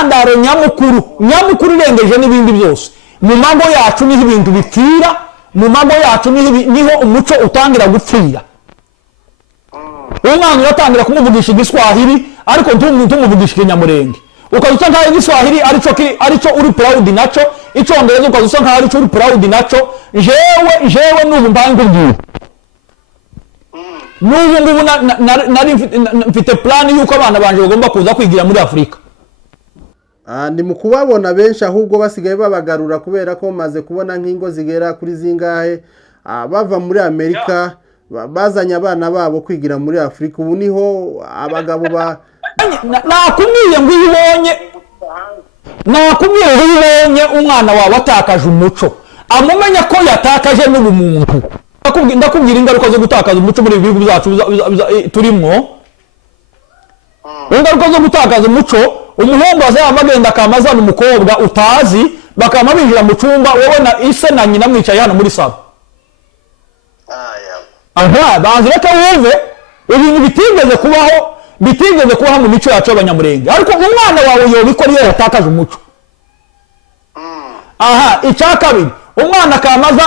intandaro nyamukuru irengeje n'ibindi byose mu mago yacu niho ibintu bipfira mu mago yacu niho umuco utangira gupfira umwana uratangira kumuvugisha igiswahili ariko ntumuvugisha ikinyamurenge ukaza usa nkaho igiswahili arico uri proud naco icongereza ukaza usa nkaho arico uri proud naco jewe n'ubu mbaye nkubwira n'ubu ngubu nari mfite plan y'uko abana banje bagomba kuza kwigira muri Afurika. Ni mu kubabona benshi ahubwo basigaye babagarura kubera ko maze kubona nk'ingo zigera kuri zingahe bava muri Amerika bazanye abana babo kwigira muri Afurika. Ubu niho abagabo nakumwiye ngo ubonye umwana wawe atakaje umuco amumenya ko yatakaje n'ubumuntu. Ndakubwira ingaruka zo gutakaza umuco muri ibihugu byacu turimo. Ingaruka zo gutakaza umuco, umuhungu azamagenda akamazana umukobwa utazi bakama binjira mu cyumba wowe na ise na nyina mwicaye hano muri salo. Banze reka wumve ibintu bitigeze kubaho mu mico yacu y'abanyamurenge, ariko umwana wawe yobikora iyo yatakaje umuco. Icya kabiri, umwana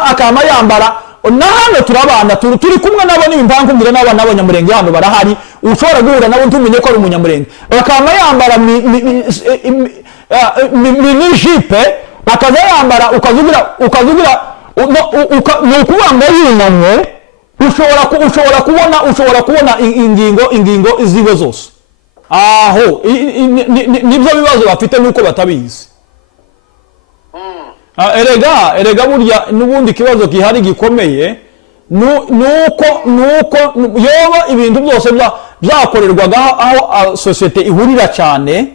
akama yambara na hano turabana turi kumwe nabo n'impamvu mbire n'abana b'abanyamurenge hano barahari ushobora guhura nabo ntumenye ko ari umunyamurenge bakama yambara mini jipe akaza yambara ukazugira nukuvuga ngo yunamye ushobora kubona ingingo zibo zose aho nibyo bibazo bafite nuko batabizi. Erega burya n'ubundi kibazo gihari gikomeye nuko yoba ibintu byose byakorerwaga aho societe ihurira cyane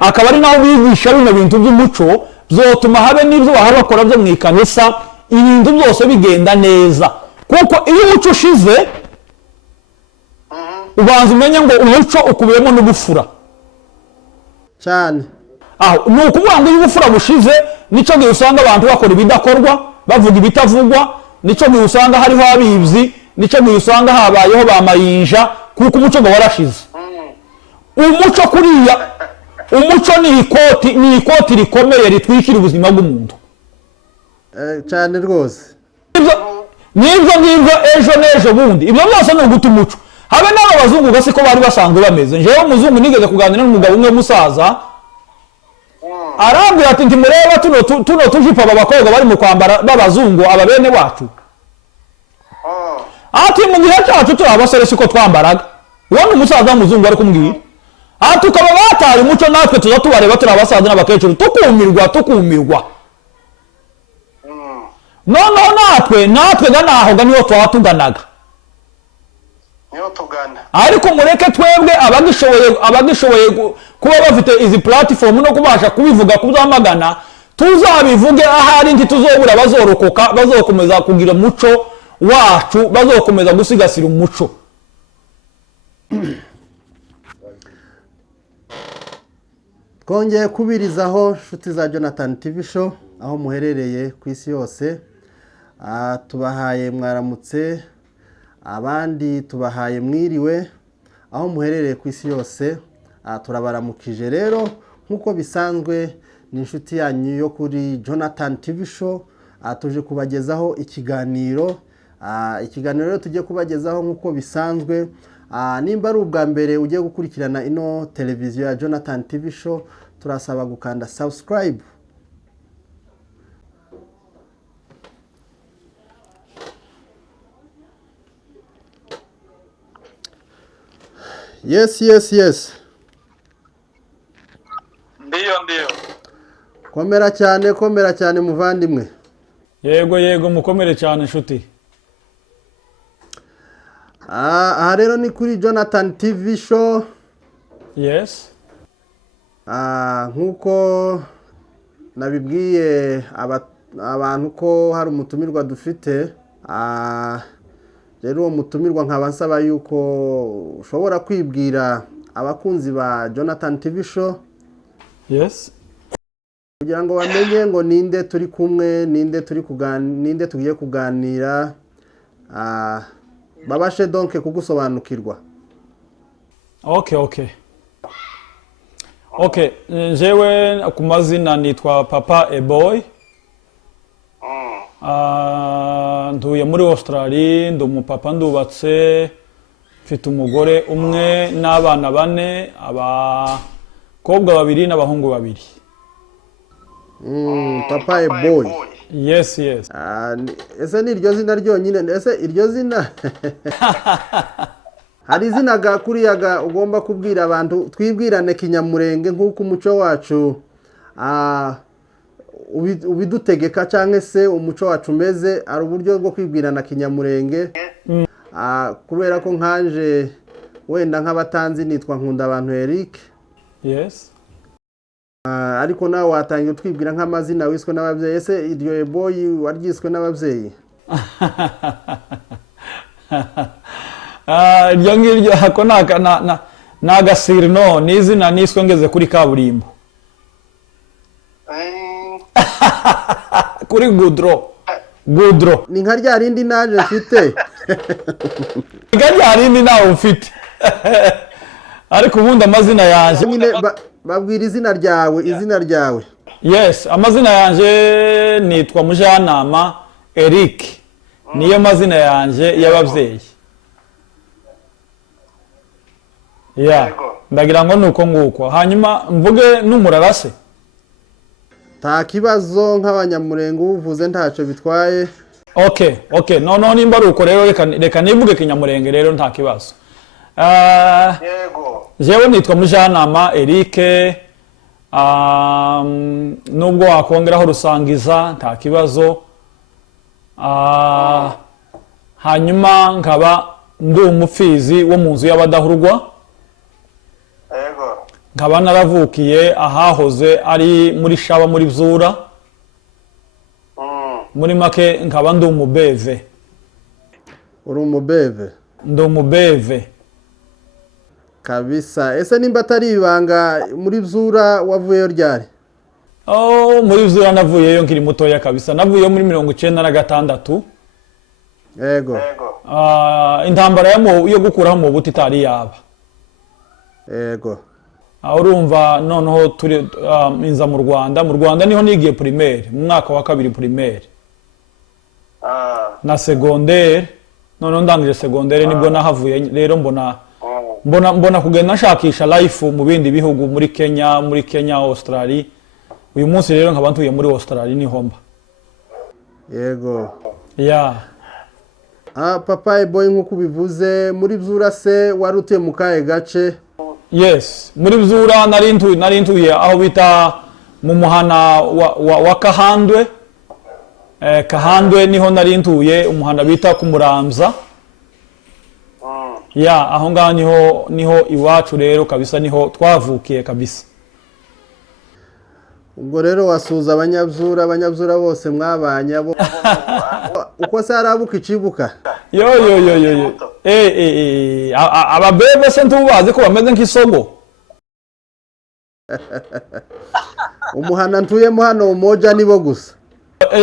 akaba ari naho bigisha bino bintu by'umuco byotuma habe n'ibyo bahari bakora byo mu ikanisa ibintu byose bigenda neza kuko iyo umuco ushize ubanza umenye ngo umuco ukubiyemo n'ubufura cyane. Ni ukuvuga ngo iyo ubufura bushize nicyo gihe usanga abantu bakora ibidakorwa bavuga ibitavugwa, nicyo gihe usanga hariho abibyi, nicyo gihe usanga habayeho bamayinja kuko umuco ngo warashize. Umuco kuriya umuco ni ikoti rikomeye ritwikira ubuzima bw'umuntu cyane rwose. Nibyo ejo n'ejo bundi ibyo byose ni uguta umuco. Habe n'abo bazungu gasi ko bari basanzwe bameze. Njewe umuzungu nigeze kuganira n'umugabo umwe musaza arambwira ati ntimureba tuno tujipa abakobwa bari mu kwambara b'abazungu ababene wacu. Ati mu gihe cyacu turi abasore siko twambaraga. Uwo ni umusaza w'umuzungu ari kumbwira. Ati ukaba bataye umuco natwe tuza tubareba turi abasaza n'abakecuru tukumirwa. Noneho natwe ganaho niho twatuganaga. Ariko mureke twebwe abagishoboye kuba bafite izi platform no kubasha kubivuga kuzamagana tuzabivuge ahari nti tuzobura bazorokoka bazokomeza kugira umuco wacu bazokomeza gusigasira umuco. Twongeye kubirizaho nshuti za Jonathan TV Show aho muherereye ku isi yose. Tubahaye mwaramutse abandi tubahaye mwiriwe aho muherereye ku isi yose. Turabaramukije rero nkuko bisanzwe ni inshuti yanyu yo kuri Jonathan TV Show. Tuje kubagezaho ikiganiro rero tujye kubagezaho nkuko bisanzwe. Nimba ari ubwa mbere ugiye gukurikirana ino televiziyo ya Jonathan TV Show turasaba gukanda subscribe. Yes. Ndiyo. Komera cyane muvandimwe. Yego mukomere cyane nshuti. Aha rero ni kuri Jonathan TV Show. Yes. Nkuko nabibwiye abantu ko hari umutumirwa dufite. Rero uwo mutumirwa nkaba nsaba yuko ushobora kwibwira abakunzi ba Jonathan TV Show. Yes. Kugira ngo bamenye ngo ninde turi kumwe, ninde tugiye kuganira. Babashe donc kugusobanukirwa. Okay. Okay, jewe ku mazina nitwa Papa Eboy. Ntuye muri Australia, ndi umupapa ndubatse, mfite umugore umwe n'abana 4, abakobwa 2 n'abahungu 2. Papa Eboy. Yes. Ese ni iryo zina ryonyine? Ese iryo zina hari izina kuriyaga ugomba kubwira abantu twibwirane kinyamurenge nk'uko umuco wacu ubidutegeka, cyangwa se umuco wacu umeze, ari uburyo bwo kwibwirana kinyamurenge. Kubera ko nkanje wenda nk'abatanzi nitwa Nkundabantu Eric. Yes. Ariko nawe watangiye twibwira nk'amazina wiswe n'ababyeyi. Ese iryo Eboy waryiswe n'ababyeyi? Iryo ngiryo hako nagasirino n'izina niswe ngeze kuri kaburimbo. Kuri Gudro. Ni nka rya rindi naje mfite. Nka rya rindi nawe ufite. Ariko ubundi amazina yanjye babwira izina ryawe. Yes, amazina yanjye nitwa Mujanama Eric. Niyo mazina yanjye y'ababyeyi. Ndagira ngo nuko nguko. Hanyuma mvuge n'umurarase. Nta kibazo, nk'abanyamurenge uvuze ntacyo bitwaye. Okay. No nimba ari uko rero reka nivuge kinyamurenge rero nta kibazo. Jewe nitwa Mujanama Eric. Nubwo wakongeraho Rusangiza nta kibazo. Hanyuma nkaba ndi umupfizi wo mu nzu y'abadahurwa. Nkaba naravukiye ahahoze ari muri Shaba muri Bzura. Muri make nkaba ndi umubeve. Uri umubeve? Ndi umubeve kabisa. Ese nimba atari ibanga, muri Bzura wavuyeyo ryari? Muri Bzura navuyeyo nkiri mutoya kabisa. Navuyeyo muri 1996. Yego. Intambara yo gukuraho mu buti itari yaba. Yego. Urumva noneho turi inza mu Rwanda niho nigiye primaire, mu mwaka wa 2 primaire. Na secondaire, noneho ndangije secondaire nibwo nahavuye rero mbona kugenda nshakisha life mu bindi bihugu, muri Kenya, Australia. Uyu munsi rero nkaba ntuye muri Australia niho mba. Yego. Papa Eboy nk'uko bivuze, muri Bzura se wari utuye mu kahe gace? Yes, muri Bzura nari ntuye aho bita mu muhana wa Kahandwe. Kahandwe niho nari ntuye, umuhana bita ku Muramza. Aho ngaho niho iwacu rero kabisa, niho twavukiye kabisa. Ubwo rero wasuza abanyabzura bose mwabanye abo uko se arabuka icibuka? Yo. Ababebe se ntubazi ko bameze nk'isogo. Umuhana ntuyemo hano umoja nibo gusa.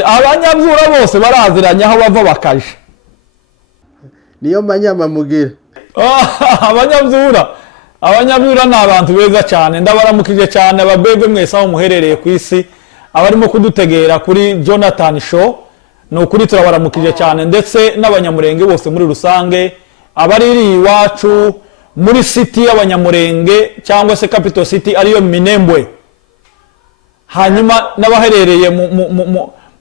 Abanyabzura bose baraziranye aho bava bakaje. Niyo manyama mugira. Abanyabzura ni abantu beza cyane, ndabaramukije cyane ababebe mwese aho muherereye ku isi, abarimo kudutegera kuri Jonathan Show. No kuri turabaramukije cyane, ndetse n'abanyamurenge bose muri rusange, abariri iwacu muri city y'abanyamurenge cyangwa se capital city ariyo Minembwe. Hanyuma n'abaherereye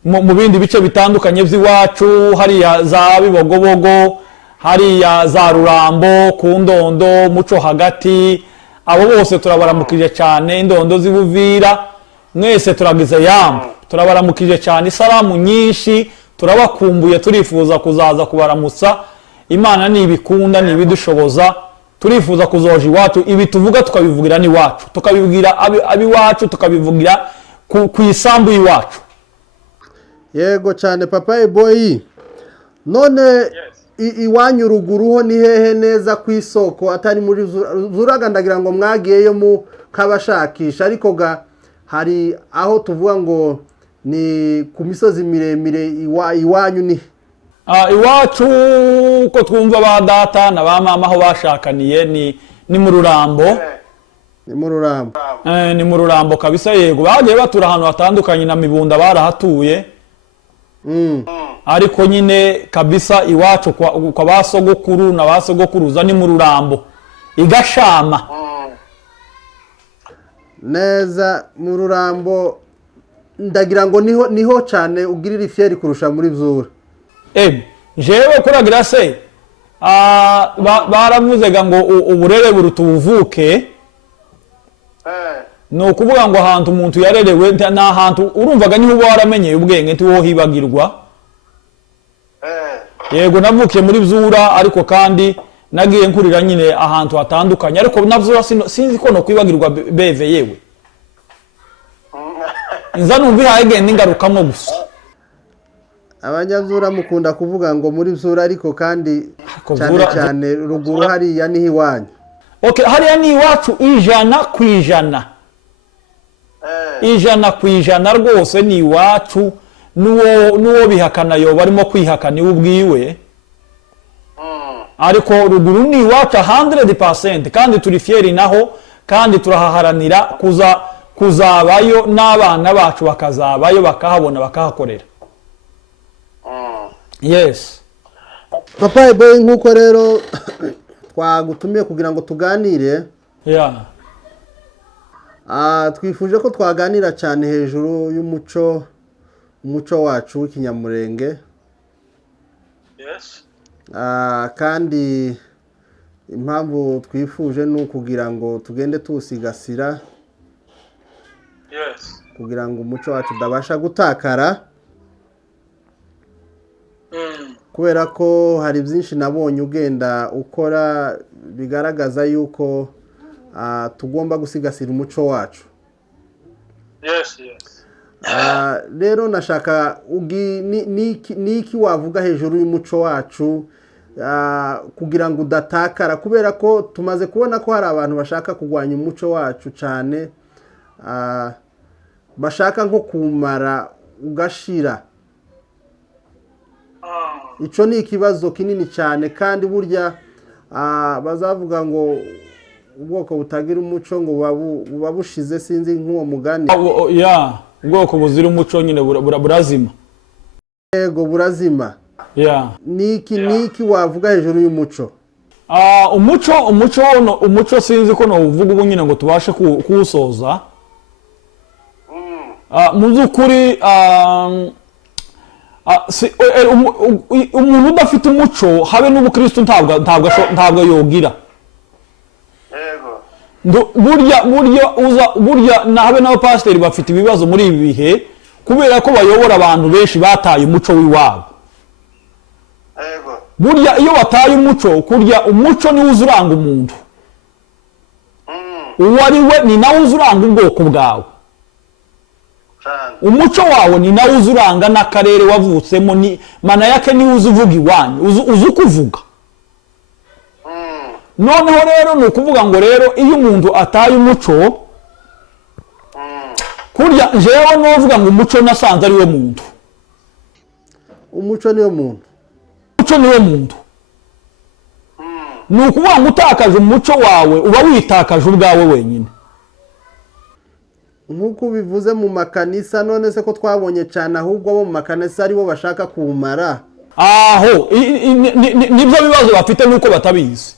mu bindi bice bitandukanye by'iwacu, hariya za Bibogobogo, hariya za Rurambo, ku Ndondo, Muco hagati, abo bose turabaramukije cyane. Indondo z'Ibuvira mwese turagize turabaramukije cyane, isalamu nyinshi, turabakumbuye, turifuza kuzaza kubaramutsa. Imana nibikunda nibidushoboza, turifuza kuzoja iwacu, ibi tuvuga tukabivugira ni wacu, tukabibwira abiwacu, tukabivugira ku isambu iwacu. Yego cyane Papa Eboy. None iwanyu ruguruho ni hehe neza ku isoko atari muri Bzura? Ndagira ngo mwagiyeyo mu kabashakisha, ariko hari aho tuvuga ngo ni ku misozi miremire. Iwanyu ni iwacu ko twumva ba data na ba mama aho bashakaniye ni mu Rurambo. ni mu Rurambo. Ni mu Rurambo kabisa, yego bagiye batura ahantu hatandukanye na Mibunda barahatuye. Ariko nyine kabisa iwacu kwa basogokuru na basogokuruza ni mu Rurambo igashama. Neza mu Rurambo ndagira ngo niho cyane ugirira ifyeri kurusha muri Byura. Jewe kuragira se baravuzega ngo uburere buruta ubuvuke. No kuvuga ngo ahantu umuntu yarerewe na ahantu urumvaga niho uba waramenyeye ubwenge ntiwo hibagirwa. Yego navukiye muri Byura ariko kandi nagiye nkurira nyine ahantu hatandukanye ariko navyo sinzi ko no kwibagirwa beve yewe. Inza numva hagenda ingarukamwo gusa. Abanyabyura mukunda kuvuga ngo muri Byura ariko kandi cyane ruguru hariya niho iwanyu. Okay, hariya ni iwacu 100%. 100% rwose ni iwacu nuwo bihakana yo barimo kwihakana ubwiwe. Ariko ruguru ni iwacu 100% kandi turi fieri naho kandi turahaharanira kuzabayo n'abana bacu bakazabayo bakahabona bakahakorera. Yes. Papa boy nkuko rero twagutumiye kugira ngo tuganire. Twifuje ko twaganira cyane hejuru umuco wacu w'ikinyamurenge. Yes. Kandi impamvu twifuje ni ukugira ngo tugende tuwusigasira. Yes. Kugira ngo umuco wacu udabasha gutakara. Kubera ko hari byinshi nabonye ugenda ukora bigaragaza yuko tugomba gusigasira umuco wacu. Yes, yes. Rero nashaka niki wavuga hejuru y'umuco wacu kugira ngo udatakara kubera ko tumaze kubona ko hari abantu bashaka kugwanya umuco wacu cyane bashaka nko kumara ugashira. Ico ni ikibazo kinini cyane kandi burya bazavuga ngo ubwoko butagira umuco ngo babushize sinzi nk'uwo mugani. Ubwoko buzira umuco nyine burazima. Yego burazima. Niki wavuga hejuru y'umuco? Umuco sinzi ko no uvuga ubu nyine ngo tubashe kuwusoza. Mu by'ukuri umuntu udafite umuco habe n'ubukristo ntabwo yogira. Burya habe n'abapasiteri bafite ibibazo muri ibi bihe kubera ko bayobora abantu benshi bataye umuco w'iwabo. Burya iyo bataye umuco kurya umuco niwo uzuranga umuntu. Uwo ari we ni nawe uzuranga ubwoko bwawe. Umuco wawe ni nawe uzuranga n'akarere wavutsemo ni mana yake ni uzuvuga iwanyu uzu kuvuga. Noneho rero ni ukuvuga ngo rero iyo umuntu ataye umuco kurya jewe novuga ngo umuco nasanze ari we muntu. Umuco niwe muntu. Umuco niwe muntu. Ni ukuvuga ngo utakaje umuco wawe uba witakaje ubwawe wenyine. Nkuko bivuze mu makanisa none se ko twabonye cyane ahubwo abo mu makanisa aribo bashaka kumara. Aho nibyo bibazo bafite nuko batabizi.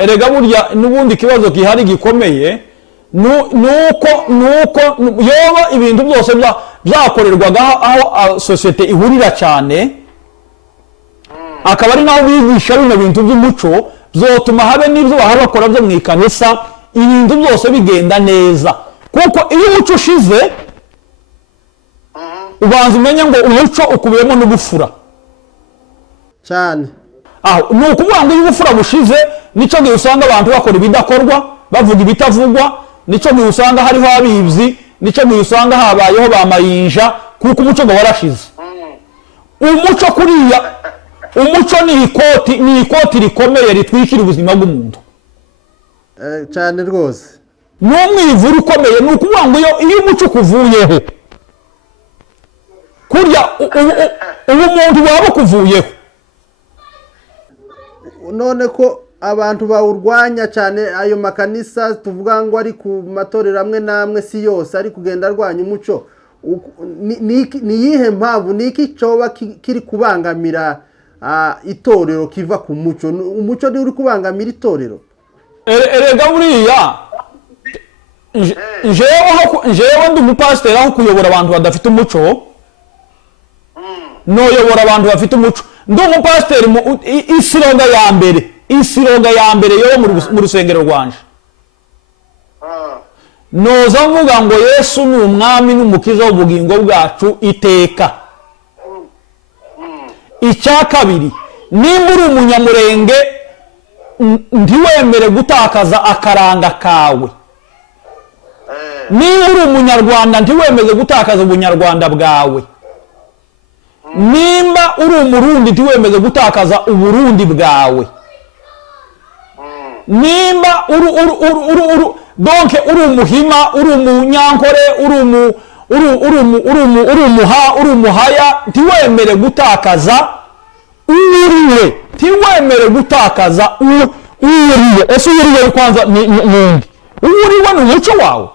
Erega burya nubundi kibazo gihari gikomeye nuko yoba ibintu byose byakorerwaga aho societe ihurira cyane akaba ari naho bigisha bino bintu by'umuco byotuma habe n'ibyo bahari bakora byo mu ikanisa ibintu byose bigenda neza kuko iyo umuco ushize ubanza umenye ngo umuco ukubiyemo n'ubufura cyane. Ni ukuvuga ngo iyo ubufura bushize nico gihe usanga abantu bakora ibidakorwa bavuga ibitavugwa, nico gihe usanga hariho abibzi, nico gihe usanga habayeho bamayinja kuko umuco ngo warashize. Umuco kuriya umuco ni ikoti rikomeye ritwikira ubuzima bw'umuntu cyane rwose. N'umwivura ukomeye ni ukuvuga ngo iyo umuco kuvuyeho kurya ubu muntu waba kuvuyeho none ko abantu bawurwanya cyane, ayo makanisa tuvuga ngo ari ku matorero amwe n'amwe, si yose ari kugenda arwanya umuco. Ni iyihe mpamvu, ni iki cyoba kiri kubangamira itorero kiva ku muco? Umuco ni uri kubangamira itorero? erega buriya jewe ndi umupasiteri aho kuyobora abantu badafite umuco, noyobora abantu bafite umuco. Ndi umupasiteri isironga ya mbere yo mu rusengero rwanje, noza mvuga ngo Yesu ni umwami n'umukiza w'ubugingo bwacu iteka. Icya kabiri, nimba uri umunyamurenge ntiwemere gutakaza akaranga kawe. Niba uri umunyarwanda ntiwemeze gutakaza ubunyarwanda bwawe. Nimba uri umurundi ntiwemeze gutakaza uburundi bwawe. Nimba donke uri umuhima, uri umunyankore, uri umuhaya, ntiwemere gutakaza uriwe. Ntiwemere gutakaza uriwe. Ese uriwe kwanza ni undi. Uriwe ni umuco wawe.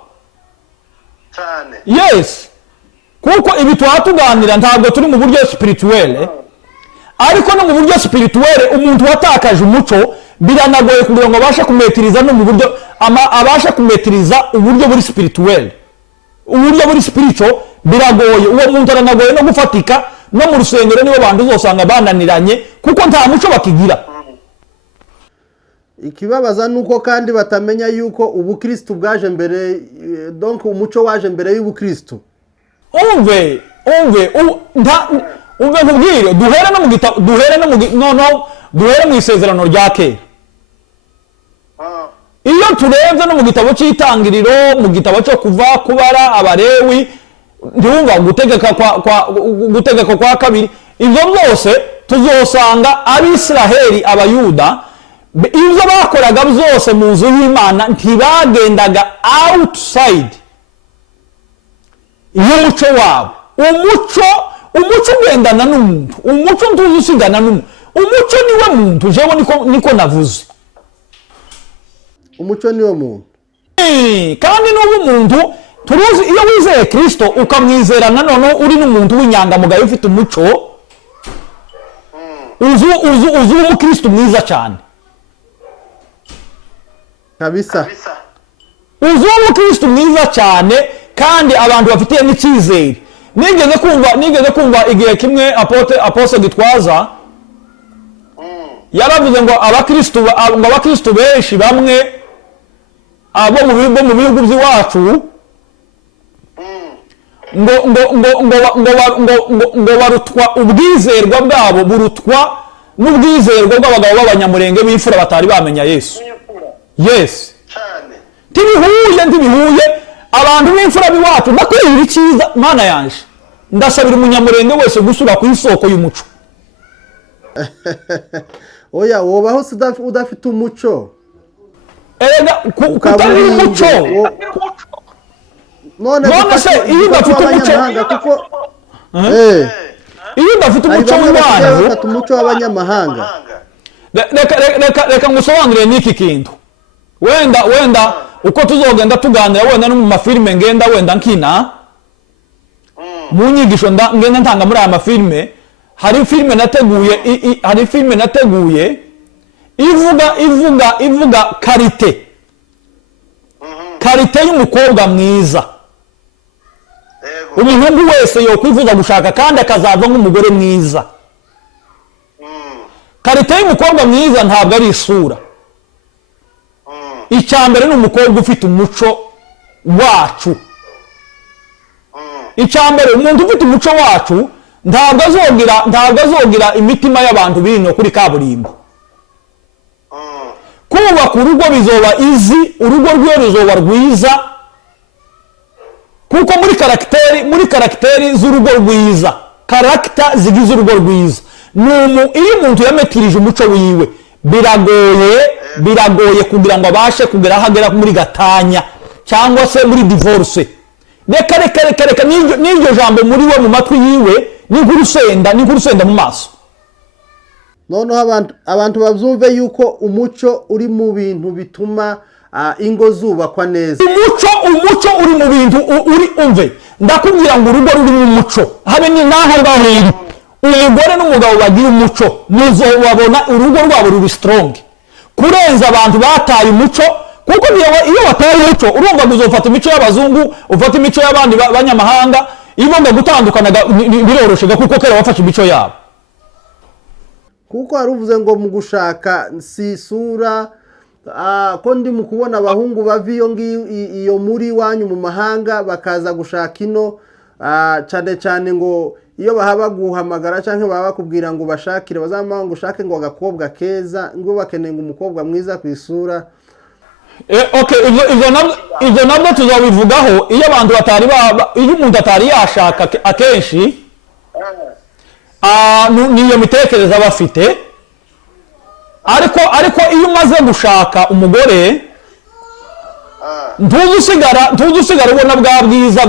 Yes. Kuko ibi tuganira ntabwo turi mu buryo spirituel, ariko no mu buryo spirituel umuntu watakaje umuco biranagoye kugira ngo abashe kumetiriza no mu buryo abashe kumetiriza uburyo buri spirituel. Uburyo buri spiritual biragoye, uwo muntu aranagoye no gufatika. No mu rusengero nibo bantu uzosanga bananiranye kuko nta muco bakigira. Ikibabaza nuko kandi batamenya yuko ubukristo bwaje mbere, donc umuco waje mbere y'ubukristo. Umve nkubwire, duhere no mu gitabo, duhere mu isezerano rya kera. Iyo turebye no mu gitabo cy'itangiriro, mu gitabo cyo kuva kubara Abalewi, ndumva gutegeka kwa kabiri, ibyo byose tuzosanga Abisiraheli, Abayuda, ibyo bakoraga byose mu nzu y'Imana ntibagendaga outside y'umuco wabo. Umuco ugendana n'umuntu, umuco ntuzi usigana n'umuntu. Umuco niwe muntu, jewe niko navuze. Umuco niwe muntu. Kandi n'ubu umuntu turuzi, iyo wizeye Kristo ukamwizera nanone uri n'umuntu w'inyangamugayo ufite umuco, uzi umukristo mwiza cyane kabisa. Uzi umukristo mwiza cyane kandi abantu bafitiye n'icyizere. Nigeze kumva igihe kimwe Apostle Gitwaza yaravuze ngo abakristo benshi bamwe abo mu bihugu by'iwacu ngo barutwa, ubwizerwa bwabo burutwa n'ubwizerwa bw'abagabo b'abanyamurenge b'imfura batari bamenya Yesu. Yes. Ntibihuye abantu b'imfura b'iwacu. Ndakwirira icyiza Mana yanje, ndasabira umunyamurenge wese gusura ku isoko y'umuco. Oya, wobaho udafite umuco. Erega kutagira umuco. None se iyo udafite umuco, iyo udafite umuco w'iwanyu, bafite umuco w'abanyamahanga. Reka ngusobanurire n'iki kintu. Wenda uko tuzogenda tuganira, wenda no mu mafilime ngenda wenda nkina, mu nyigisho ngenda ntanga muri aya mafilime, hari filime nateguye ivuga karite y'umukobwa mwiza. Umuhungu wese yokwifuza gushaka kandi akazava nk'umugore mwiza. Karite y'umukobwa mwiza ntabwo ari isura. Icyambere ni umukobwa ufite umuco wacu. Icyambere umuntu ufite umuco wacu ntabwo azogira imitima y'abantu bino kuri kaburimbo. Kubaka urugo bizoba urugo rwe ruzoba rwiza, kuko muri karagiteri z'urugo rwiza, karagita zigize urugo rwiza. Iyo umuntu yametirije umuco wiwe biragoye kugira ngo abashe kugera aho agera muri gatanya cyangwa se muri divorce. Reka n'iryo jambo muri we mu matwi yiwe ni nk'urusenda mu maso. noneho abantu bavyumve yuko umuco uri mu bintu bituma ingo zubakwa neza. umuco uri mu bintu uri umve ndakubwira ngo urugo ruri mu muco habe ni naho ngaho umugore n'umugabo bagira umuco muzobabona urugo rwabo ruri strong kurenza abantu bataye umuco kuko iyo bataye umuco urumva guzofata imico y'abazungu ufata imico y'abandi banyamahanga igomba gutandukana biroroshega kuko kera bafashe imico yabo kuko haruvuze ngo mu gushaka si sura ko ndi mu kubona abahungu bava iyo muri wanyu mu mahanga bakaza gushaka ino cyane cyane ngo iyo bahaba guhamagara cyangwa baba bakubwira ngo bashakire bazamama ngo ushake ngo agakobwa keza ngo bakeneye ngo umukobwa mwiza ku isura. Okay, ivyo nabwo tuzabivugaho iyo abantu iyo umuntu atari yashaka akenshi niyo mitekerereze aba afite ariko iyo umaze gushaka umugore ntuzusigara ubona bwa bwiza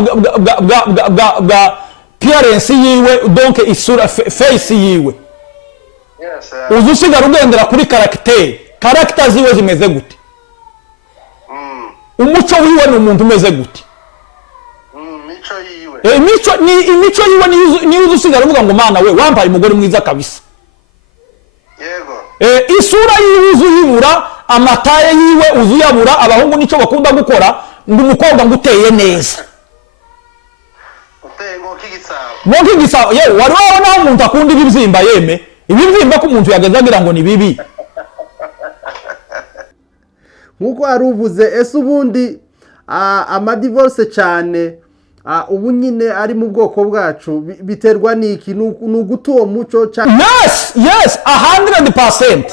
bwa appearance yiwe donc isura face yiwe uzusigara ugendera kuri character ziwe zimeze gute umuco wiwe ni umuntu umeze gute imico yiwe niyo uzusigara uvuga ngo mana we wambaye umugore mwiza kabisa isura yiwe uzuyibura amataye yiwe uzuyabura abahungu nico bakunda gukora ngo umukobwa nguteye neza nk'igisabo yewe wari wabona aho umuntu akunda ibibyimba yeme ibibyimba ko umuntu yageze agira ngo ni bibi nkuko aruvuze ese ubundi amadivorce cyane ubu nyine ari mu bwoko bwacu biterwa n'iki ni uguta uwo muco cyane. Yes 100%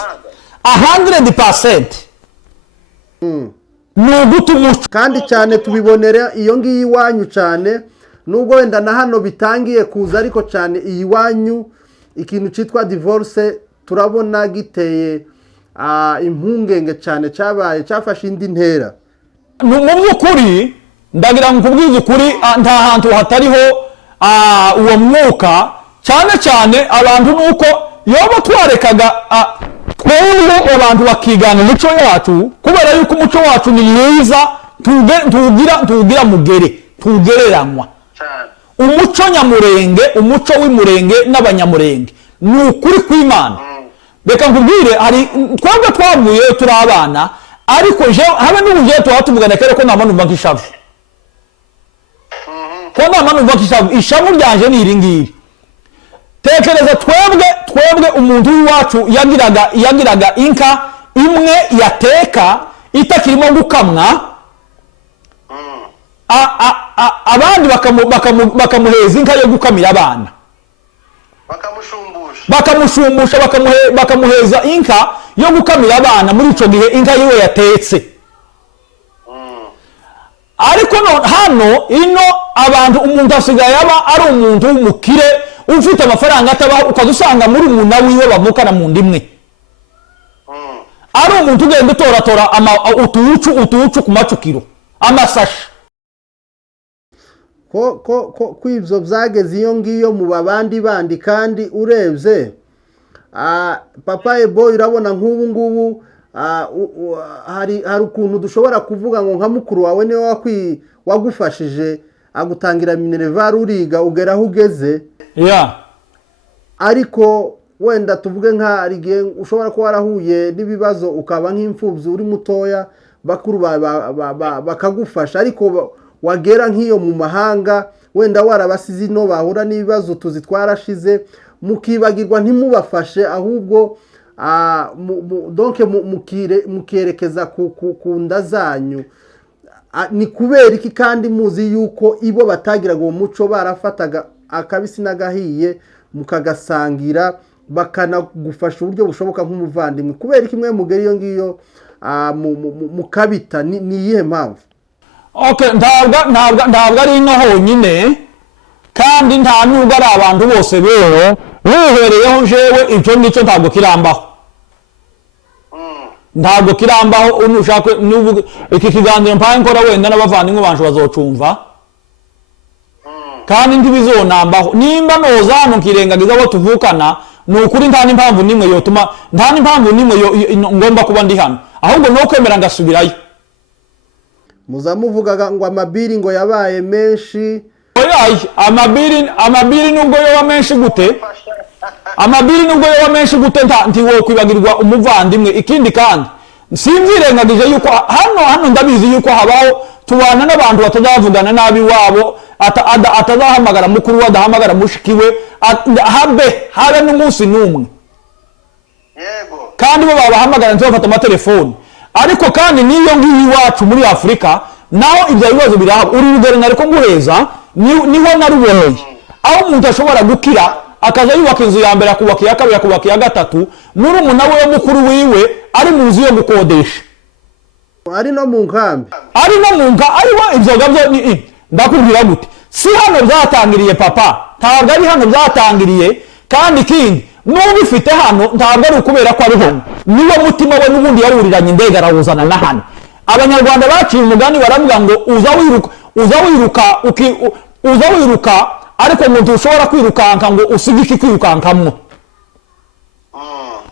ni uguta umuco kandi cyane tubibonera iyo ngiyi iwanyu cyane nubwo wenda na hano bitangiye kuza ariko cyane iyi wanyu ikintu cyitwa divorce turabona giteye impungenge cyane cyafashe indi ntera. Mu by'ukuri ndagira ngo kubwiza ukuri nta hantu hatariho uwo mwuka cyane abantu nuko yoba twarekaga twebwe abantu bakigana umuco wacu kubera yuko umuco wacu ni mwiza tuwugira mugere tuwugereranywa umuco nyamurenge umuco w'imurenge n'abanyamurenge ni ukuri kw'Imana. Reka nkubwire hari twebwe twavuye turi abana ariko habe n'ubugiye tuhatuvugana kare ko namanumva nk'ishavu ishavu ryanje ni iringiri tekereza twebwe umuntu w'iwacu yagiraga inka imwe yateka itakirimo gukamwa abandi bakamuheza inka yo gukamira abana bakamushumbusha bakamuheza inka yo gukamira abana muri ico gihe inka yiwe yatetse ariko hano ino abantu umuntu asigaye aba ari umuntu w'umukire ufite amafaranga atabaho ukadusanga muri umuntu wiwe bavukana mu ndimwe ari umuntu ugenda utoratora utuwucu ku macukiro amasashi ko ivyo vyageze iyo ngiyo mu babandi bandi kandi urebye papa Ebo urabona nk'ubu ngubu hari ukuntu dushobora kuvuga ngo nka mukuru wawe niwe wagufashije agutangira minerval uriga ugeraho ugeze ariko wenda tuvuge nka rigiye ushobora kuba warahuye n'ibibazo ukaba nk'imfubyi uri mutoya bakuru bakagufasha ariko wagera nk'iyo mu mahanga wenda warabasize no bahura n'ibibazo tuzi twarashize mukibagirwa ntimubafashe ahubwo donc mukerekeza ku nda zanyu ni kubera iki kandi muzi yuko ibo batagiraga uwo muco barafataga akabisi n'agahiye mukagasangira bakanagufasha uburyo bushoboka nk'umuvandimwe kubera iki mwe mugera iyo ngiyo mukabita ni iyihe mpamvu? Okay, ntabwo ari ino honyine kandi nta nubwo ari abantu bose rero wihereyeho jewe ibyo ngicyo ntabwo kirambaho unushaka iki kiganiro mpaye nkora wenda n'abavandimwe banje bazocumva kandi ntibizonambaho nimba noza hano nkirengagiza abo tuvukana ni ukuri nta n'impamvu nimwe yotuma nta n'impamvu nimwe ngomba kuba ndi hano ahubwo no kwemera ngasubirayo. muza muvugaga ngo amabiri ngo yabaye menshi. Oya, amabiri nubwo yoba menshi gute ntiwo kwibagirwa umuvandimwe. Ikindi kandi simvirengagije yuko hano ndabizi yuko habaho tubana n'abantu batazavugana nabi wabo, atazahamagara mukuru we, adahamagara mushiki we, habe n'umunsi n'umwe. Yego. Kandi bo babahamagara ntibafata amatelefoni. Ariko kandi niyo ngiyi iwacu muri Afurika naho ibyo bibazo birahaba. Uri rugero nariko nguheza niho naruboneye aho umuntu ashobora gukira akaza yubaka inzu ya mbere, akubaka iya kabiri, akubaka iya gatatu, murumuna we mukuru wiwe ari mu nzu yo gukodesha, ari no mu nkambi, ariho ibyo gabyo. Ndakubwira gute, si hano byatangiriye papa, ntabwo ari hano byatangiriye. Kandi kindi n'ubifite hano ntabwo ari ukubera ko ariho, niwo mutima we n'ubundi yaruriranye indege arawuzana na hano. Abanyarwanda baciye umugani baravuga ngo uza wiruka ariko umuntu ushobora kwirukanka ngo usige iki kwirukankamwo.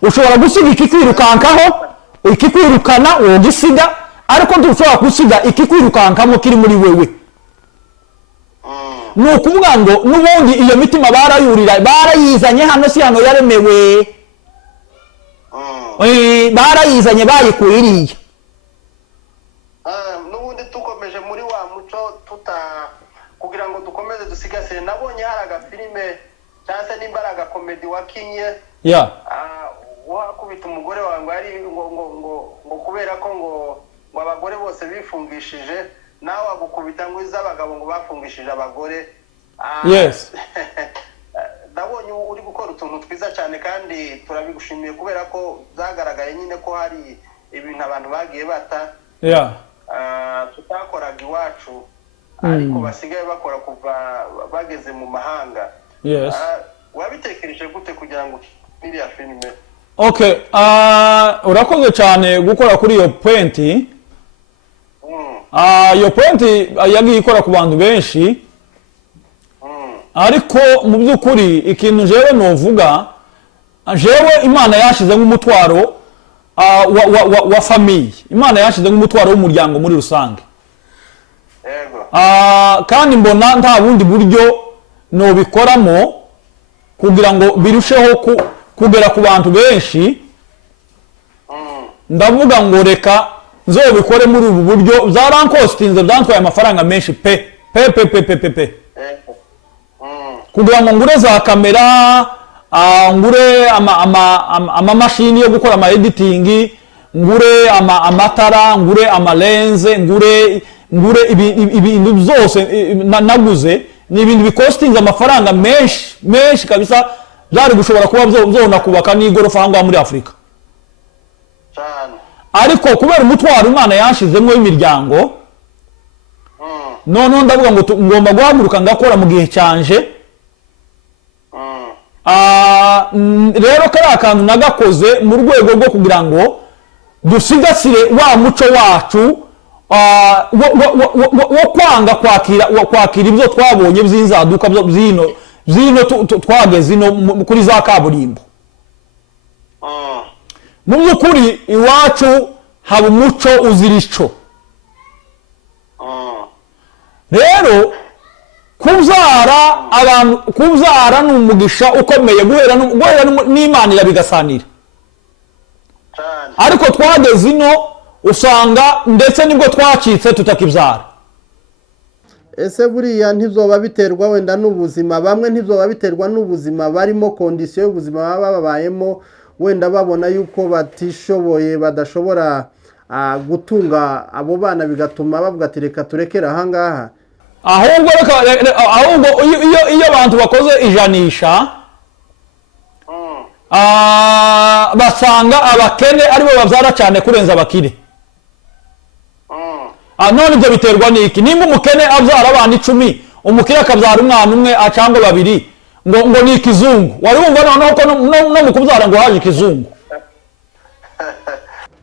Ushobora gusiga iki kwirukankaho, iki kwirukana wogisiga, ariko ntushobora gusiga iki kwirukankamo kiri muri wewe. Ni ukuvuga ngo n'ubundi iyo mitima barayizanye hano, si hano yaremewe. Barayizanye bayikuye iriya. N'ubundi tukomeje muri wa muco kugira ngo dukomeze dusigasire. Nabonye hari agafilime cyangwa se n'imbaraga komedi wakinye, wakubita umugore wawe ngo ari ngo kubera ko ngo abagore bose bifungishije, nawe agukubita ngo iz'abagabo ngo bafungishije abagore. Yes. Ndabonye uri gukora utuntu twiza cyane kandi turabigushimiye kubera ko zagaragaye nyine ko hari ibintu abantu bagiye bata tutakoraga iwacu ariko basigaye bakora kuva bageze mu mahanga. Yes. Wabitekereje gute kugira ngo iriya filime? Okay, urakoze cyane gukora kuri iyo pointi. Iyo pointi yagiye ikora ku bantu benshi. Ariko mu by'ukuri ikintu jewe novuga, jewe Imana yashize nk'umutwaro wa famille, Imana yashize nk'umutwaro w'umuryango muri rusange. Yego. Kandi mbona nta bundi buryo nobikoramo kugira ngo birusheho kugera ku bantu benshi. Ndavuga ngo reka nzobikore muri ubu buryo. Byarankostinze, byantwaye amafaranga menshi pe kugira ngo ngure za kamera, ngure amamashini yo gukora ama editing, ngure amatara, ngure amalenze, ngure ibintu byose naguze. Ni ibintu bikostinze amafaranga menshi kabisa. Byari gushobora kuba byona kubaka n'igorofa hangwa muri Afurika. Ariko kubera umutwaro Imana yashizemo w'imiryango, none ndavuga ngo ngomba guhaguruka ngakora mu gihe cyanje. Rero kari akantu nagakoze mu rwego rwo kugira ngo dusigasire wa muco wacu wo kwanga kwakira ibyo twabonye by'inzaduka zino twageze ino kuri za kaburimbo. Mu by'ukuri iwacu haba umuco uzira ico. Rero kubyara ni umugisha ukomeye, guhera n'Imana irabigasanira. Ariko twageze ino usanga ndetse nibwo twacitse tutakibyara. Ese buriya ntizoba biterwa wenda n'ubuzima, bamwe ntizoba biterwa n'ubuzima barimo, kondisiyo y'ubuzima baba babayemo, wenda babona yuko batishoboye, badashobora gutunga abo bana, bigatuma bavuga ati reka turekera ahangaha. Ahubwo iyo abantu bakoze ijanisha, basanga abakene aribo babyara cyane kurenza abakire. None ibyo biterwa n'iki? Nimba umukene abyara abana 10, umukire akabyara umwana umwe cyangwa babiri, ngo ni ikizungu. Wari wumva noneho ko no mu kubyara ngo haje ikizungu.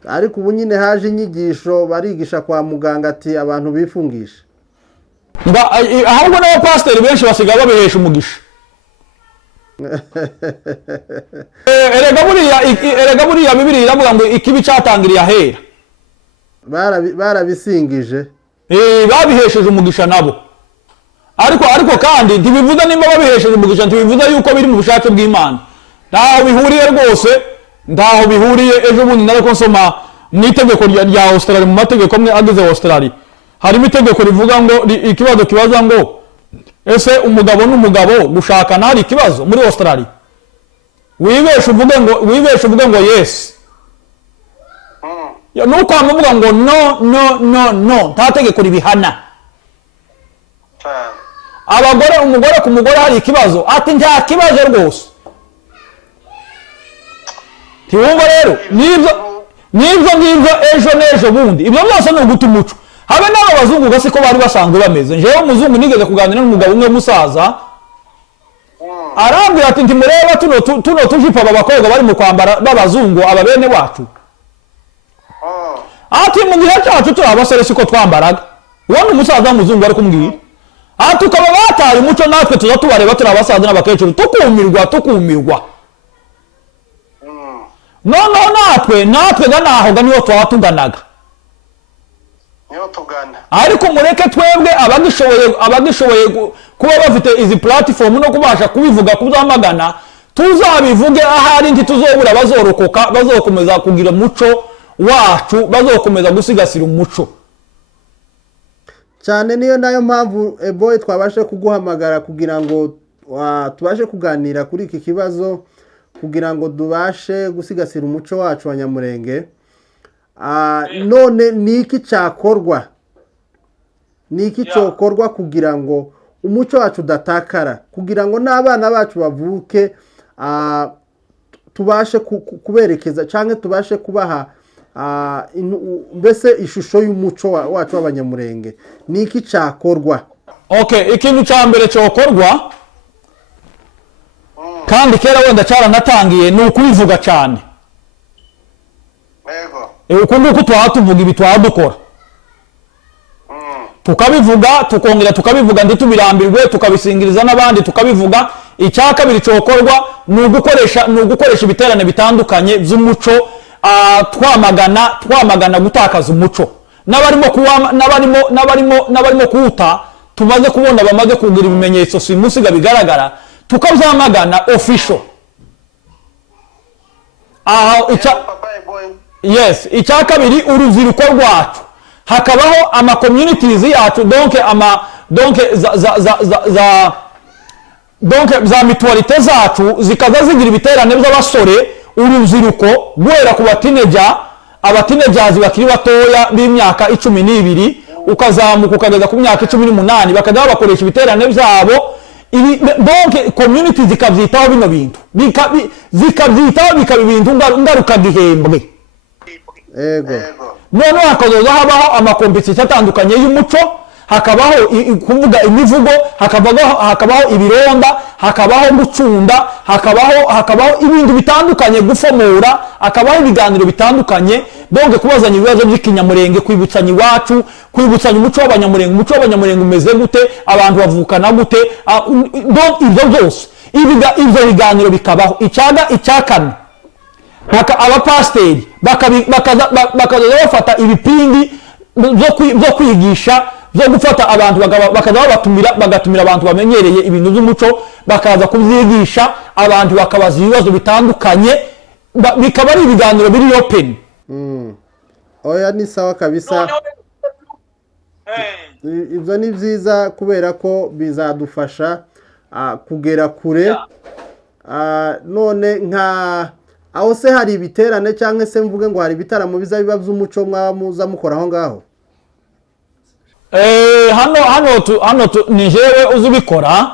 Ariko ubu nyine haje inyigisho barigisha kwa muganga ati abantu bifungisha. Ahubwo n'abapasiteri benshi basigaye babihesha umugisha. erega buriya Bibiliya iravuga ngo ikibi cyatangiriye ahera. barabisingije babihesheje umugisha nabo, ariko kandi ntibivuze nimba babihesheje umugisha ntibivuze yuko biri mu bushake bw'Imana. Ntaho bihuriye rwose, ntaho bihuriye. Ejo bundi nariko nsoma mu itegeko rya Australia, mu mategeko amwe agize Australia harimo itegeko rivuga ngo ikibazo kibaza ngo ese umugabo n'umugabo gushakana hari ikibazo muri Australia. Wibeshe uvuge ngo yes, nuko amuvuga ngo no nta tegeko ribihana. Umugore ku mugore hari ikibazo, ati nta kibazo rwose. Tiwumva rero nibyo ejo n'ejo bundi ibyo byose ni uguta umuco. Habe n'aba bazungu gasi ko bari basanzwe bameze. Jewe umuzungu nigeze kuganira n'umugabo umwe musaza, arambwira ati ntimureba tuno tujipa abakobwa bari mu kwambara b'abazungu ababene wacu. Ati mu gihe cyacu turi abasore siko twambaraga. Uwo ni umusaza w'umuzungu ari kumbwira. Ati ukaba bataye umuco natwe tuza tubareba turi abasaza n'abakecuru tukumirwa. No natwe ganaho ganiho twatuganaga. Ariko mureke twebwe abagishoboye kuba bafite izi platform no kubasha kubivuga kuzamagana, tuzabivuge ahari nti tuzobura bazorokoka, bazokomeza kugira umuco wacu, bazokomeza gusigasira umuco cyane. Niyo nayo mpamvu boy twabashe kuguhamagara kugira ngo tubashe kuganira kuri iki kibazo, kugira ngo dubashe gusigasira umuco wacu wa Nyamurenge. None niki cyakorwa, niki cyokorwa kugira ngo umuco wacu udatakara, kugira ngo n'abana bacu bavuke tubashe kuberekeza cyangwa tubashe kubaha mbese ishusho y'umuco wacu w'Abanyamurenge. Niki cyakorwa? Okay, ikintu cya mbere cyokorwa kandi kera wenda cyaranatangiye ni ukubivuga cyane. Uko nguko tuvuga ibi dukora, tukabivuga tukongera tukabivuga ntitubirambirwe, tukabisingiriza n'abandi tukabivuga. Icya kabiri cyokorwa ni ugukoresha ibiterane bitandukanye by'umuco, twamagana gutakaza umuco. N'abarimo kuwuta tumaze kubona bamaze kugira ibimenyetso simusiga bigaragara, tukabyamagana official. Yes, icya kabiri urubyiruko rwacu, hakabaho ama communities yacu, donc za mutualite zacu zikaza zigira ibiterane by'abasore, urubyiruko guhera ku abatinejers bakiri batoya b'imyaka 12 ukazamuka ukageza ku myaka 18, bakajya bakoresha ibiterane byabo. Donc community zikabyitaho bino bintu, zikabyitaho bikaba ibintu ngaruka gihembwe. None hakazoza habaho amakompetisi atandukanye y'umuco, hakabaho kuvuga imivugo, hakabaho ibironda, hakabaho gucunda, hakabaho ibintu bitandukanye, gufomora, hakabaho ibiganiro bitandukanye, donc kubazanya ibibazo by'ikinyamurenge, kwibutsanya iwacu, kwibutsanya umuco w'Abanyamurenge. Umuco w'Abanyamurenge umeze gute, abantu bavukana gute, donc ibyo byose ibyo biganiro bikabaho. Icyakane abapasiteri bakaza bafata ibipindi byo kwigisha, byo gufata abantu bakaza bagatumira abantu bamenyereye ibintu by'umuco, bakaza kubyigisha abantu, bakabaza ibibazo bitandukanye, bikaba ari ibiganiro biri open. Oya, ni sawa kabisa. Ibyo ni byiza kubera ko bizadufasha kugera kure. None aho se hari ibiterane cyangwa se mvuge ngo hari ibitaramo biba by'umuco muza mukora aho ngaho? Hano ni jewe uzubikora.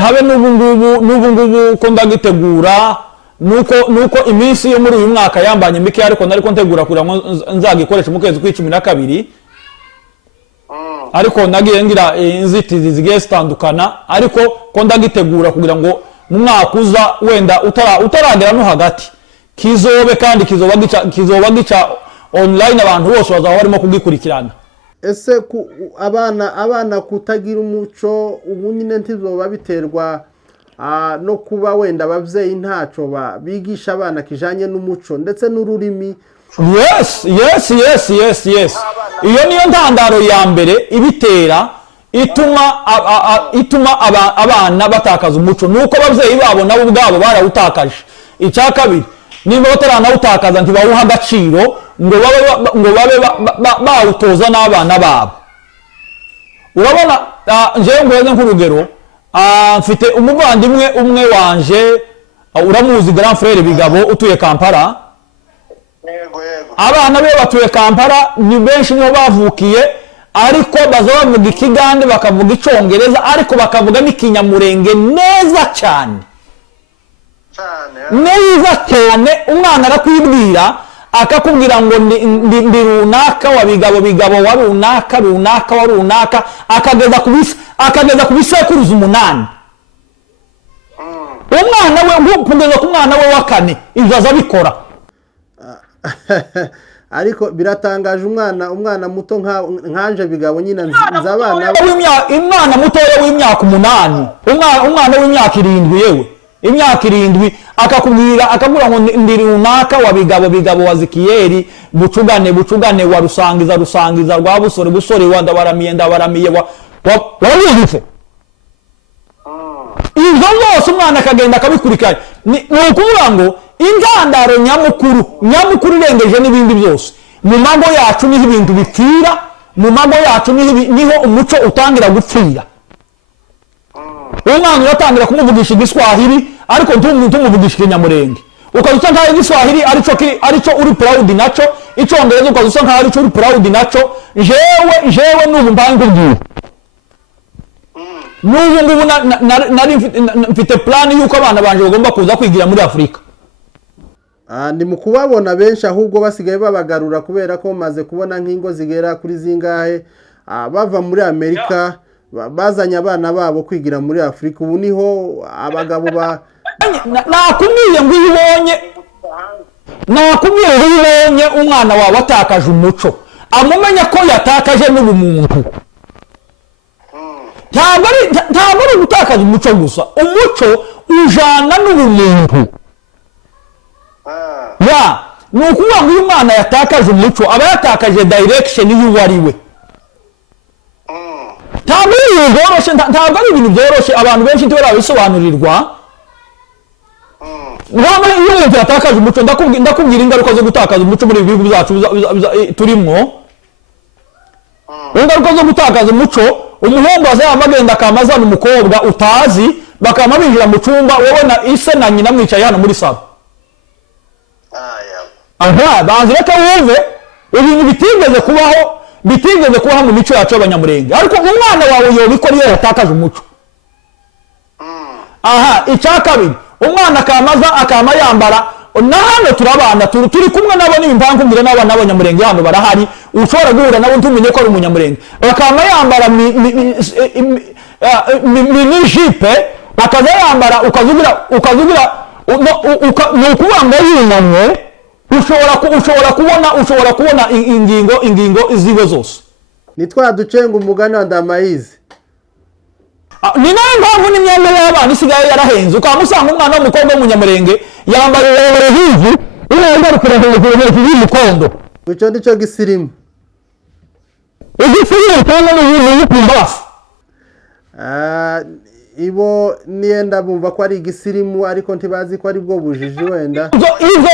Habe n'ubu ngubu ko ndagitegura, nuko iminsi yo muri uyu mwaka yambanye mike, ariko nariko ntegura kugira ngo nzagikoresha mu kwezi kwa12. Ariko nagiye ngira inzitizi zigiye zitandukana, ariko ko ndagitegura kugira ngo mu mwaka uza wenda utaragera no hagati kizobe, kandi kizoba gica online, abantu bose bazaba barimo kugikurikirana. Ese abana kutagira umuco ubu nyine ntizoba biterwa no kuba wenda ababyeyi ntacyo bigisha abana kijanye n'umuco ndetse n'ururimi. Yes. Iyo niyo ntandaro ya mbere ibitera ituma abana batakaza umuco, nuko ababyeyi babo nabo ubwabo barawutakaje. Icya kabiri, niba bataranawutakaza ntibawuha agaciro ngo babe bawutoza n'abana babo. Urabona, njyewe nguheze nk'urugero, mfite umuvandimwe umwe wanje, uramuzi Grand Frere Bigabo utuye Kampala. Abana be batuye Kampala ni benshi niho bavukiye, ariko baza bavuga Ikigande bakavuga Icyongereza, ariko bakavuga n'Ikinyamurenge neza cyane. Neza cyane. Umwana arakwibwira akakubwira ngo ndi runaka wa Bigabo wa runaka wa runaka, akageza ku bisekuruza 8. Umwana we kugeza ku mwana we wa 4 ibyo azabikora. Ariko biratangaje, umwana muto nkanje Bigabo nyine nzabana umwana mutoya w'imyaka 8, umwana w'imyaka 7 yewe imyaka 7 akakubwira akagura ngo ndi runaka wa Bigabo wa Zikiyeri bucugane wa rusangiza rwa busore wa ndabaramiye wabigise. Izo zose umwana akagenda akabikurikirana. Ni ukuvuga ngo intandaro nyamukuru irengeje n'ibindi byose, mu mago yacu niho ibintu bipfira, mu mago yacu niho umuco utangira gupfira. Umwana uratangira kumuvugisha Igiswahili ariko ntumuvugisha Ikinyamurenge, ukazusa nkaho Igiswahili arico uri proud naco, Icyongereza ukazusa nkaho arico uri proud naco. Jewe n'ubu mbangu ngiye n'ubu ngubu nari mfite plan yuko abana banje bagomba kuza kwigira muri Afurika. Ndi mu kubabona benshi ahubwo basigaye babagarura kubera ko maze kubona nk'ingo zigera kuri zingahe bava muri Amerika bazanye abana babo kwigira muri Afurika. Ubu niho abagabo nakubwiye ngo ubonye umwana wawe atakaje umuco, amumenya ko yatakaje n'ubumuntu. Ntabwo ari gutakaza umuco gusa, umuco ujana n'ubumuntu. Ni ukuvuga ngo uyu mwana yatakaje umuco aba yatakaje direction y'uwo ari we. Ntabwo ari ibintu byoroshye, abantu benshi ntibarabisobanurirwa. Urabona iyo umuntu yatakaje umuco, ndakubwira ingaruka zo gutakaza umuco muri ibi bihugu byacu turimo. Ingaruka zo gutakaza umuco, umuhungu azagenda akamazana umukobwa utazi, bakama binjira mu cyumba, wowe na ise na nyina mwicaye hano muri salo. Banze reka wumve ibintu bitigeze kubaho mu mico yacu y'Abanyamurenge, ariko umwana wawe yobikora iyo yatakaje umuco. Icya kabiri, umwana akama yambara, na hano turabana turi kumwe nabo n'impangu mbere n'abana b'Abanyamurenge hano barahari, ushobora guhura nabo ntumenye ko ari Umunyamurenge. Akama yambara mini jipe, akaza yambara ukazugira ni ukuvuga ngo yunamye, ushobora kubona ingingo ziwe zose. Nitwa ducenga umugani wa Ndamayizi. Ni nayo mpamvu n'imyambaro y'abana isigaye yarahenze, ukamusanga umwana w'umukobwa w'Umunyamurenge yambaye hivi yambaye kuraheza y'umukondo. Icyo ndico gisirimu. Igisirimu cyangwa n'ibimbafu. Ibo nienda bumva ko ari igisirimu ariko ntibazi ko ari bwo bujiji wenda. Izo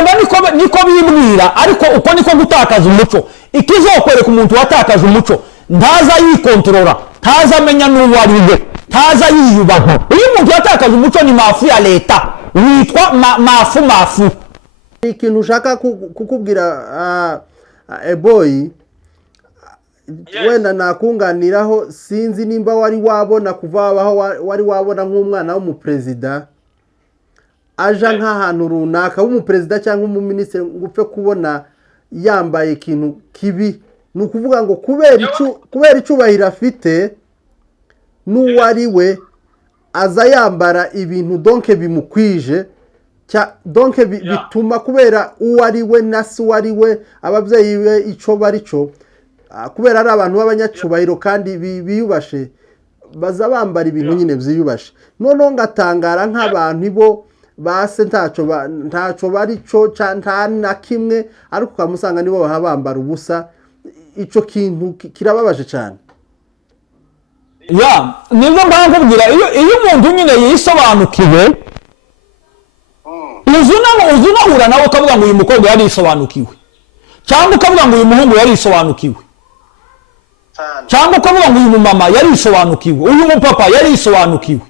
niko bibwira, ariko uko niko gutakaza umuco. Ikizokwereka umuntu watakaje umuco, ntaza yikontorora, ntaza amenya n'uwo ari we, ntaza yiyubaha. Iyo umuntu yatakaje umuco ni mafu ya leta, witwa mafu. Ikintu ushaka kukubwira Eboyi, wenda nakunganiraho, sinzi nimba wari wabona kuva aho wari wabona nk'umwana w'umuperezida aja nk'ahantu runaka w'umuperezida cyangwa umuminisitiri ngupfe kubona yambaye ikintu kibi. Ni ukuvuga ngo kubera icyubahiro afite n'uwari we aza yambara ibintu donke bimukwije, donke bituma kubera uwari we na se uwari we ababyeyi be icyo bari cyo, kubera ari abantu b'abanyacubahiro kandi biyubashe, baza bambara ibintu nyine byiyubashe noneho ngatangara nk'abantu bo base ntacyo bari cyo nta na kimwe ariko ukamusanga nibo bambara ubusa icyo kintu kirababaje cyane nibwo mbangubwira iyo umuntu nyine yisobanukiwe uzunahura nawe ukavuga ngo uyu mukobwa yarisobanukiwe cyangwa ukavuga ngo uyu muhungu yarisobanukiwe cyangwa ukavuga ngo uyu mumama yarisobanukiwe uyu mupapa yarisobanukiwe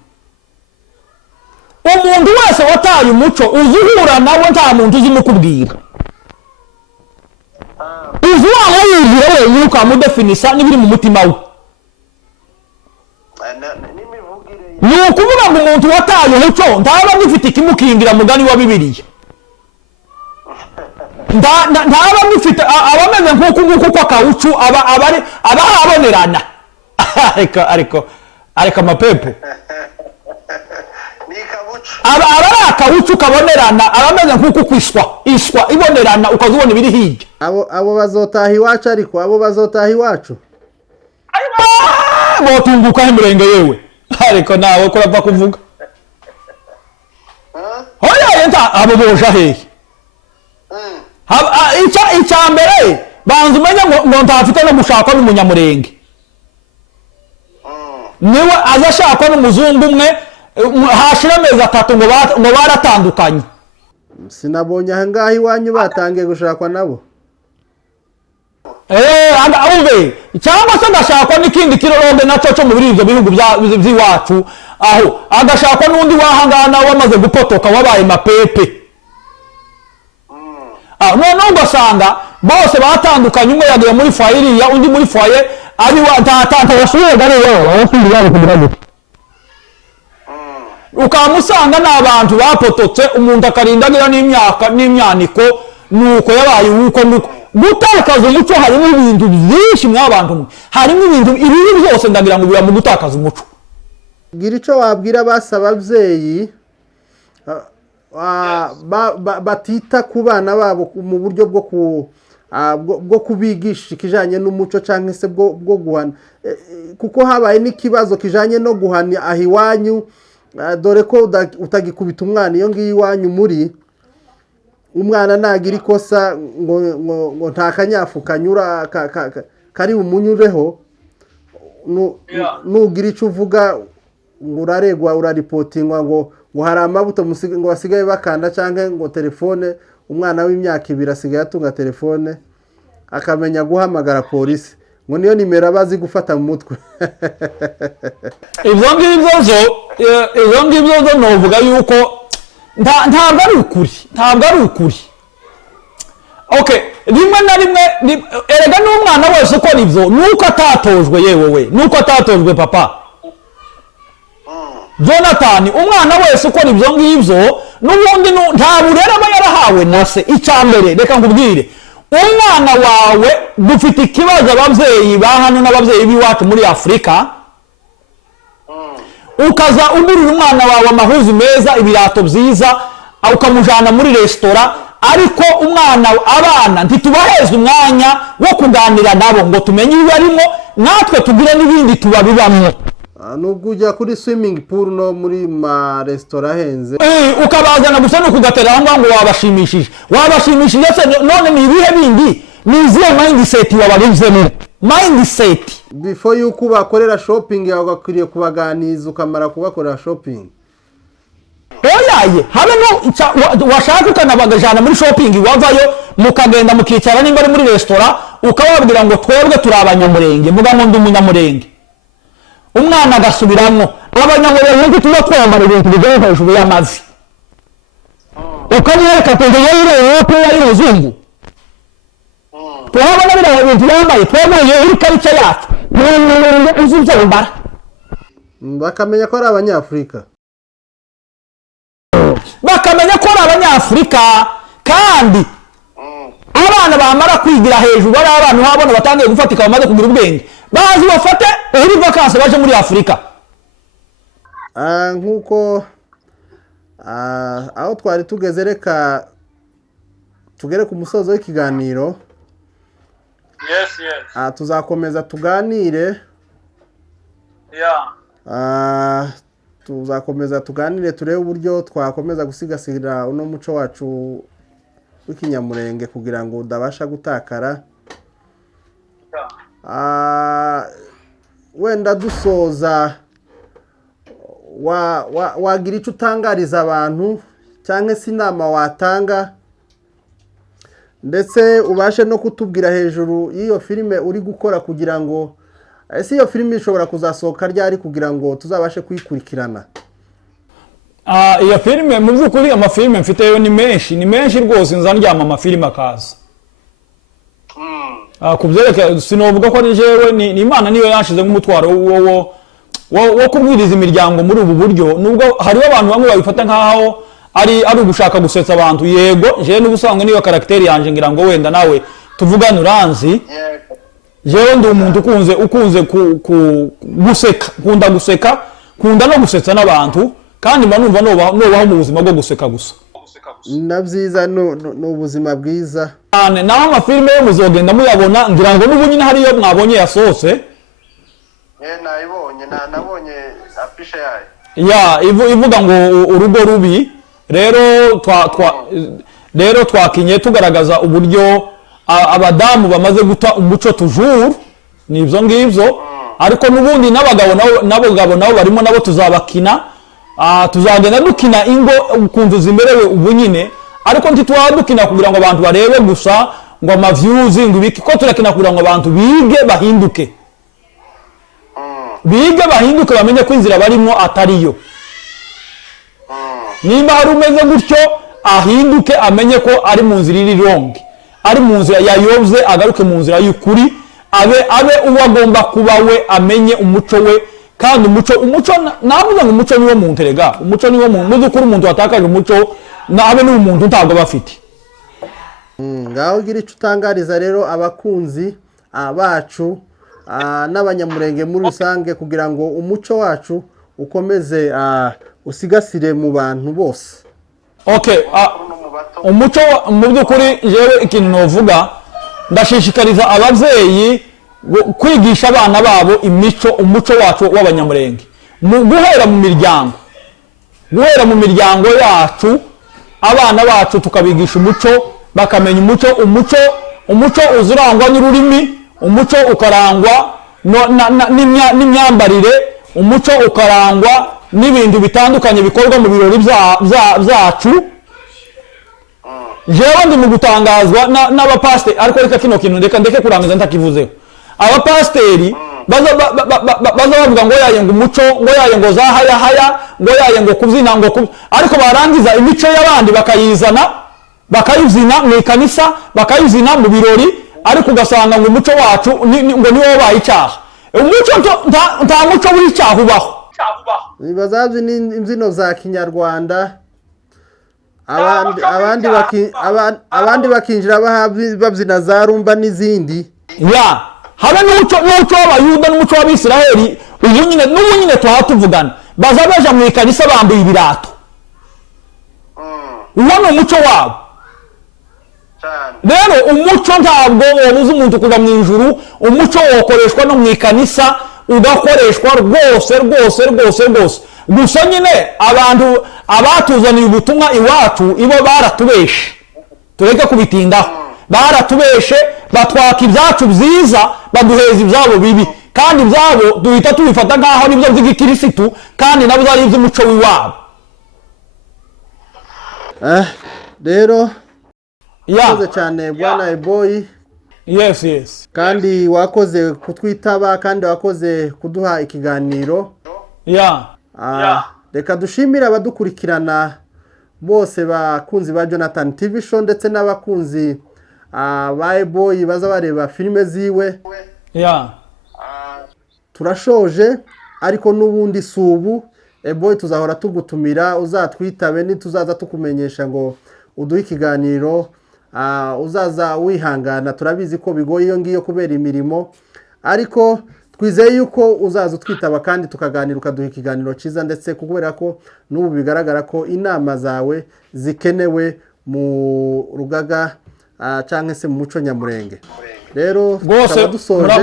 umuntu wese wataye umuco uzuhura nawe nta muntu uzimukubwira uzuhura yibwira wenyine ukamudefinisa n'ibiri mu mutima we ni ukuvuga ngo umuntu wataye umuco ntaba agifite ikimukingira mugani wa Bibiliya ntaba agifite aba ameze nk'uko akawucu aba abonerana ariko amapepe aba ari akawucu kabonerana aba ameze nk'uko iswa ibonerana ukazibona ibiri hirya abo bazotaha iwacu ariko abo bazotaha iwacu botunguka h'umurenge yewe ariko nawe ko urapfa kuvuga hoya yenta abo boja hehe icya mbere banza umenye ngo ntafite no gushakwa n'umunyamurenge niwe azashakwa n'umuzungu umwe hashira amezi 3 ngo baratandukanye sinabonye aha ngaha iwanyu batangiye gushakwa nabo umve cyangwa se agashakwa n'ikindi kiroronde nacyo cyo mu ibyo bihugu by'iwacu aho agashakwa n'undi wahangana wamaze gupotoka wabaye mapepe noneho ugasanga bose batandukanye umwe yagiye muri foye iriya undi muri foye ari ntatanta yasubiye ari wowe ukamusanga n'abantu bapototse umuntu akarindagira n'imyaniko nuko yabaye uko gutakaza umuco harimo ibintu byinshi mw'abantu harimo ibintu ibibi byose ndagira ngo biba mu gutakaza umuco gira icyo wabwira basaba ababyeyi batita ku bana babo mu buryo bwo kubigisha ikijanye n'umuco cyangwa se bwo guhana kuko habaye n'ikibazo kijanye no guhana aho iwanyu dore ko utagikubita umwana iyo ngiyo iwanyu muri umwana nagira ikosa ngo nta kanyafu kanyura kari bumunyureho nugira icyo uvuga ngo uraregwa uraripotingwa ngo hari amabuto ngo basigaye bakanda cyangwa ngo telefone umwana w'imyaka 2 asigaye atunga telefone akamenya guhamagara polisi ngo niyo nimero abazi gufata mu mutwe ibyo ngibyo novuga yuko ntabwo ari ukuri okay rimwe na rimwe erega n'umwana wese ukora ibyo nuko atatojwe yewe nuko atatojwe papa Jonathan umwana wese ukora ibyo ngibyo n'ubundi nta burere aba yarahawe na se icyambere reka nkubwire umwana wawe dufite ikibazo ababyeyi ba hano n'ababyeyi b'iwacu muri Afurika ukaza ugurira umwana wawe amahuzu meza ibirato byiza ukamujana muri resitora ariko abana ntitubaheze umwanya wo kuganira nabo ngo tumenye ibyo arimo natwe tugire n'ibindi tubabibamwo nubwo ujya kuri swimming pool no muri ma resitora ahenze ukabazana gusa no kugatera aho ngo wabashimishije se none ni ibihe bindi ni izihe mindset wabarizemo mindset before yuko bakorera shopping yagakwiriye kubaganiza ukamara kubakorera shopping oyaye habe no washaka ukanabagajana muri shopping wavayo mukagenda mukicara nimba ari muri resitora ukababwira ngo twebwe turi abanyamurenge mvuga ngo ndi umunyamurenge umwana agasubiramo abanyamurenge tuba twambara ibintu bijya hejuru y'amavi ukamwereka tegeye y'Europe y'Uruzungu turabona biriya bintu yambaye twemeye iri karica yacu uzubyombara bakamenya ko ari abanyafurika kandi abana bamara kwigira hejuru ari abantu habona batangiye gufatika bamaze kugira ubwenge bazi bafate uri vacances baje muri Afurika nkuko aho twari tugeze reka tugere ku musozo w'ikiganiro yes tuzakomeza tuganire tuzakomeza tuganire turebe uburyo twakomeza gusigasira uno muco wacu w'ikinyamurenge kugira ngo udabasha gutakara. Wenda dusoza wagira icyo utangariza abantu cyangwa se inama watanga, ndetse ubashe no kutubwira hejuru y'iyo filime uri gukora kugira ngo ese iyo filime ishobora kuzasohoka ryari kugira ngo tuzabashe kuyikurikirana? Iyo filime mu by'ukuri amafilime mfiteyo ni menshi rwose, nza ndyama amafilime akaza. Kubyerekeye sinovuga ko ari jewe, ni Imana niyo yanshize nk'umutwaro wo kubwiriza imiryango muri ubu buryo, nubwo hariho abantu bamwe babifata nkaho ari ugushaka gusetsa abantu. Yego jewe n'ubusanzwe niyo karakteri yanje, ngira ngo wenda nawe tuvugana uranzi. Jewe ndi umuntu ukunze guseka, kunda guseka, kunda no gusetsa n'abantu, kandi mba numva nobaho mu buzima bwo guseka gusa. Na byiza ni ubuzima bwiza. Naho amafilime yo muzogenda muyabona, ngira ngo n'ubu nyine hariyo mwabonye yasohotse. Nayibonye, nabonye afishe yayo. Ivuga ngo urugo rubi. Rero twakinye tugaragaza uburyo abadamu bamaze guta umuco tujuru, nibyo ngibyo. Ariko n'ubundi n'abagabo nabo barimo, nabo tuzabakina. Tuzagenda dukina ingo ukuntu zimerewe ubu nyine, ariko ntitwadukina kugira ngo abantu barebe gusa ngo ama views ngo ibiki, ko turakina kugira ngo abantu bige bahinduke. Bamenye ko inzira barimo atariyo. Nimba hari umeze gutyo ahinduke, amenye ko ari mu nzira iri wrong, ari mu nzira yayobye, agaruke mu nzira y'ukuri, abe uwo agomba kuba we, amenye umuco we. Kandi umuco navuga ngo umuco niwo muntu rega, umuco niwo muntu, n'udukuru umuntu watakaje umuco nabe n'umuntu ntabwo bafite. Ngaho gira icyo utangariza rero abakunzi bacu n'abanyamurenge muri rusange, kugira ngo umuco wacu ukomeze usigasire mu bantu bose. Umuco mu by'ukuri jewe ikintu novuga, ndashishikariza ababyeyi kwigisha abana babo umuco wacu w'abanyamurenge, guhera mu miryango yacu. Abana bacu tukabigisha umuco, bakamenya umuco uzurangwa n'ururimi, umuco ukarangwa n'imyambarire, umuco ukarangwa n'ibintu bitandukanye bikorwa mu birori byacu. Jewe ndi mu gutangazwa n'abapasiteri, ariko reka kino kintu ndeke kurangiza ntakivuzeho. Abapasiteri baza bavuga ngo yaye ngo umuco, ngo yaye ngo zahaya, ngo yaye ngo kubyina, ariko barangiza imico y'abandi bakayizina mu ikanisa, bakayizina mu birori, ariko ugasanga ngo umuco wacu ngo niwo wabaye icyaha. Umuco nta muco w'icyaha ubaho. Bazazi imbyino za kinyarwanda, abandi bakinjira babyina za rumba n'izindi. Habe n'umuco w'abayuda n'umuco w'abisiraheli, ubu nyine tuhatuvugana, baza baja mu ikanisa bambaye ibirato. Uwo ni umuco wabo. Rero umuco ntabwo wabuze umuntu kuva mu ijuru, umuco wokoreshwa no mu ikanisa, ugakoreshwa rwose. Gusa nyine abantu abatuzaniye ubutumwa iwacu ibo baratubeshe, tureke kubitindaho. Baratubeshe, batwaka ibyacu byiza, baduheza ibyabo bibi, kandi ibyabo duhita tubifata nk'aho nibyo by'igikirisitu, kandi nabyo ari iby'umuco w'iwabo. Rero wakoze cyane bwana Eboyi. Yes. Kandi wakoze kutwitaba, kandi wakoze kuduha ikiganiro. Reka dushimire abadukurikirana bose, bakunzi ba Jonathan TV Show, ndetse n'abakunzi ba Eboyi baza bareba filime ziwe. Turashoje, ariko n'ubundi subu Eboyi tuzahora tugutumira, uzatwitabe, nituzaza tukumenyesha ngo uduhe ikiganiro. Uzaza wihangana, turabizi ko bigoye iyo ngiyo kubera imirimo, ariko twizeye yuko uzaza utwitaba kandi tukaganira, ukaduha ikiganiro cyiza, ndetse kubera ko n'ubu bigaragara ko inama zawe zikenewe mu rugaga cyangwa se mu muco nyamurenge. Rero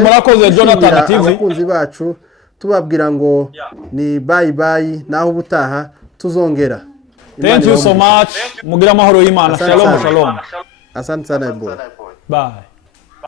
murakoze Jonathan TV, abakunzi bacu tubabwira ngo ni bye bye, naho ubutaha tuzongera. Thank you so much. Mugira amahoro y'Imana. Asante Shalom sana. shalom. Asante sana boy. Bye.